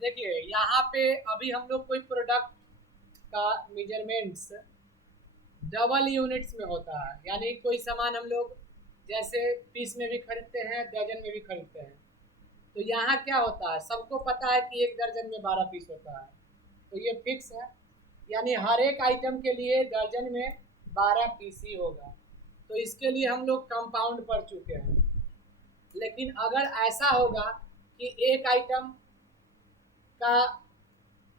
देखिए यहाँ पे अभी हम लोग कोई प्रोडक्ट का मेजरमेंट्स डबल यूनिट्स में होता है, यानी कोई सामान हम लोग जैसे पीस में भी खरीदते हैं, दर्जन में भी खरीदते हैं। तो यहाँ क्या होता है, सबको पता है कि एक दर्जन में 12 पीस होता है, तो ये फिक्स है। यानी हर एक आइटम के लिए दर्जन में 12 पीस ही होगा। तो इसके लिए हम लोग कंपाउंड पढ़ चुके हैं। लेकिन अगर ऐसा होगा कि एक आइटम का,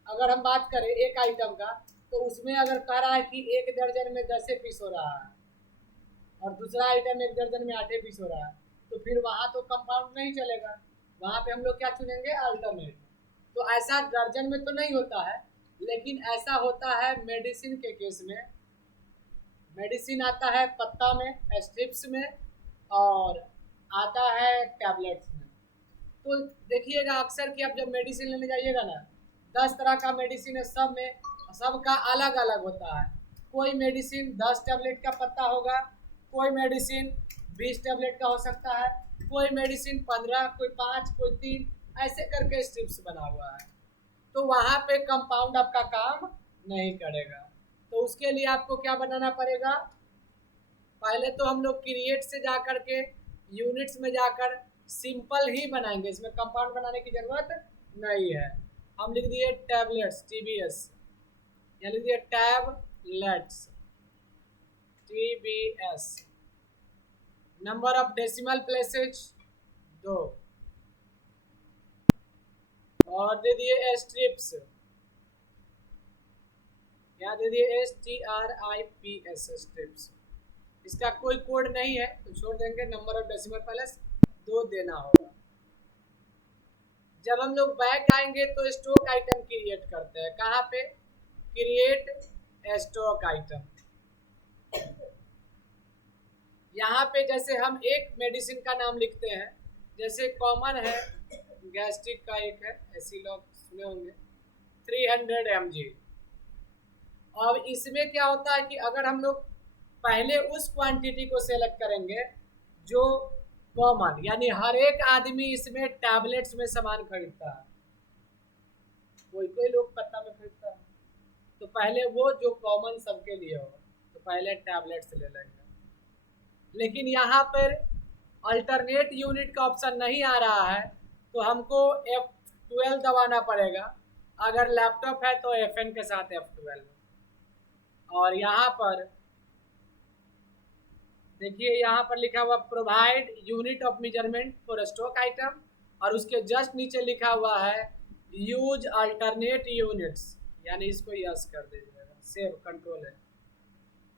अगर हम बात करें एक आइटम का, तो उसमें अगर कह रहा है कि एक दर्जन में 10 पीस हो रहा है और दूसरा आइटम एक दर्जन में 8 पीस हो रहा है, तो फिर वहाँ तो कंपाउंड नहीं चलेगा। वहाँ पे हम लोग क्या चुनेंगे, अल्टरनेट। तो ऐसा दर्जन में तो नहीं होता है, लेकिन ऐसा होता है मेडिसिन के केस में। मेडिसिन आता है पत्ता में, स्ट्रिप्स में, और आता है टैबलेट्स में। तो देखिएगा अक्सर कि आप जब मेडिसिन लेने जाइएगा ना, 10 तरह का मेडिसिन है, सब में सबका अलग अलग होता है। कोई मेडिसिन 10 टैबलेट का पत्ता होगा, कोई मेडिसिन 20 टैबलेट का हो सकता है, कोई मेडिसिन 15, कोई 5, कोई 3, ऐसे करके स्ट्रिप्स बना हुआ है। तो वहाँ पे कंपाउंड आपका काम नहीं करेगा। तो उसके लिए आपको क्या बनाना पड़ेगा, पहले तो हम लोग क्रिएट से जा करके यूनिट्स में जाकर सिंपल ही बनाएंगे, इसमें कंपाउंड बनाने की जरूरत नहीं है। हम लिख दिए टैबलेट्स, TBS, या लिख दिए tablets, TBS। Number of decimal places 2, और दे दिए स्ट्रिप्स, क्या दे दिए, STRIPS, स्ट्रिप्स। इसका कोई कोड नहीं है तो छोड़ देंगे, नंबर ऑफ डेसिमल प्लेस 2 देना होगा। जब हम लोग बैक आएंगे तो स्टॉक आइटम क्रिएट करते हैं, कहाँ पे, क्रिएट स्टॉक आइटम। यहाँ पे जैसे हम एक मेडिसिन का नाम लिखते हैं, जैसे कॉमन है गैस्ट्रिक का एक है, ऐसी लोग सुने होंगे, 300 mg। अब इसमें क्या होता है कि अगर हम लोग पहले उस क्वांटिटी को सेलेक्ट करेंगे जो कॉमन, यानी हर एक आदमी इसमें टैबलेट्स में सामान खरीदता है, कोई कोई लोग पत्ता में खरीदता है, तो पहले वो जो कॉमन सबके लिए हो, तो पहले टैबलेट्स ले लेंगे। लेकिन यहाँ पर अल्टरनेट यूनिट का ऑप्शन नहीं आ रहा है, तो हमको F12 दबाना पड़ेगा। अगर लैपटॉप है तो FN के साथ F12। और यहाँ पर देखिए, यहाँ पर लिखा हुआ provide unit of measurement for stock item, और उसके जस्ट नीचे लिखा हुआ है यूज अल्टरनेट यूनिट्स, यानी इसको यस कर दीजिएगा, सेव कंट्रोल है।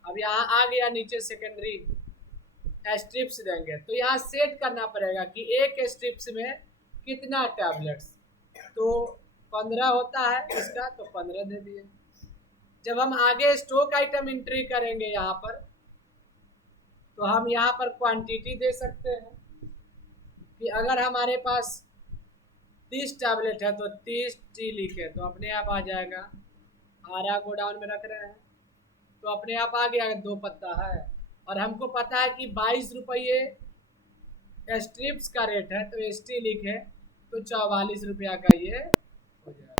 अब यहाँ आ गया नीचे सेकेंडरी स्ट्रिप्स देंगे, तो यहाँ सेट करना पड़ेगा कि एक स्ट्रिप्स में कितना टैबलेट्स, तो 15 होता है इसका, तो 15 दे दिए। जब हम आगे स्टॉक आइटम एंट्री करेंगे यहाँ पर, तो हम यहाँ पर क्वांटिटी दे सकते हैं कि अगर हमारे पास 30 टैबलेट है तो 30T लिखे, तो अपने आप आ जाएगा। आरा गोडाउन में रख रहे हैं तो अपने आप आ गया, 2 पत्ता है, और हमको पता है कि 22 रुपये स्ट्रिप्स का रेट है, तो ST लिखे तो 44 रुपया का ये हो जाएगा।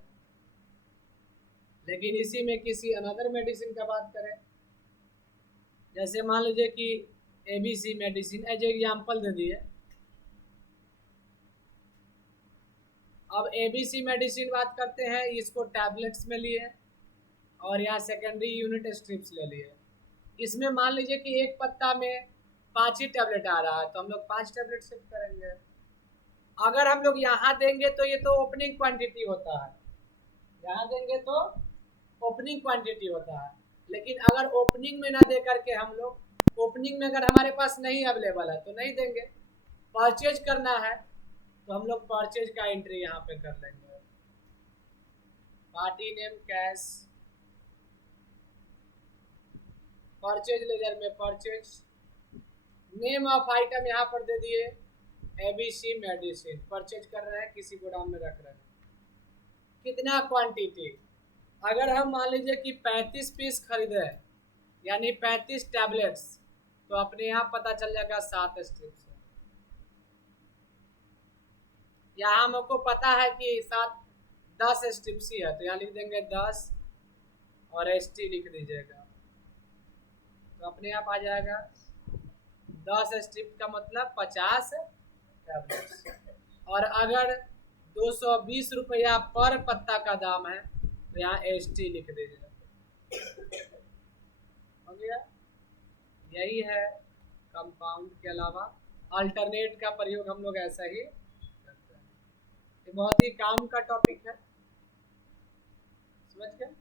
लेकिन इसी में किसी अनदर मेडिसिन का बात करें, जैसे मान लीजिए कि ABC मेडिसिन, एज एग्जाम्पल दे दिए। अब ABC मेडिसिन बात करते हैं, इसको टैबलेट्स में लिए और यहाँ सेकेंडरी यूनिट स्ट्रिप्स ले लिए। इसमें मान लीजिए कि एक पत्ता में 5 ही टैबलेट आ रहा है, तो हम लोग 5 टैबलेट शिफ्ट करेंगे। अगर हम लोग यहाँ देंगे तो ये तो ओपनिंग क्वांटिटी होता है, यहाँ देंगे तो ओपनिंग क्वांटिटी होता है। लेकिन अगर ओपनिंग में ना दे करके हम लोग, ओपनिंग में अगर हमारे पास नहीं अवेलेबल है तो नहीं देंगे, परचेज करना है तो हम लोग परचेज का एंट्री यहाँ पे कर लेंगे। Party name cash, purchase laser में परचेज, नेम ऑफ आइटम यहाँ पर दे दिए ABC मेडिसिन, परचेज कर रहे हैं, किसी गोडाउन में रख रहे हैं। कितना क्वांटिटी, अगर हम मान लीजिए कि 35 पीस खरीदे हैं, यानी 35 टैबलेट्स, तो अपने यहाँ पता चल जाएगा 7 स्ट्रिप्स। यहाँ हमको पता है कि 7 10 स्ट्रिप्स ही है, तो यहाँ लिख देंगे 10 और ST लिख दीजिएगा, तो अपने आप आ जाएगा। 10 स्ट्रिप का मतलब 50 टैबलेट्स। और अगर 220 रुपया पर पत्ता का दाम है तो यहाँ ST लिख दीजिएगा, हो गया। यही है कंपाउंड के अलावा अल्टरनेट का प्रयोग हम लोग ऐसा ही करते हैं। ये बहुत ही काम का टॉपिक है, समझ गए।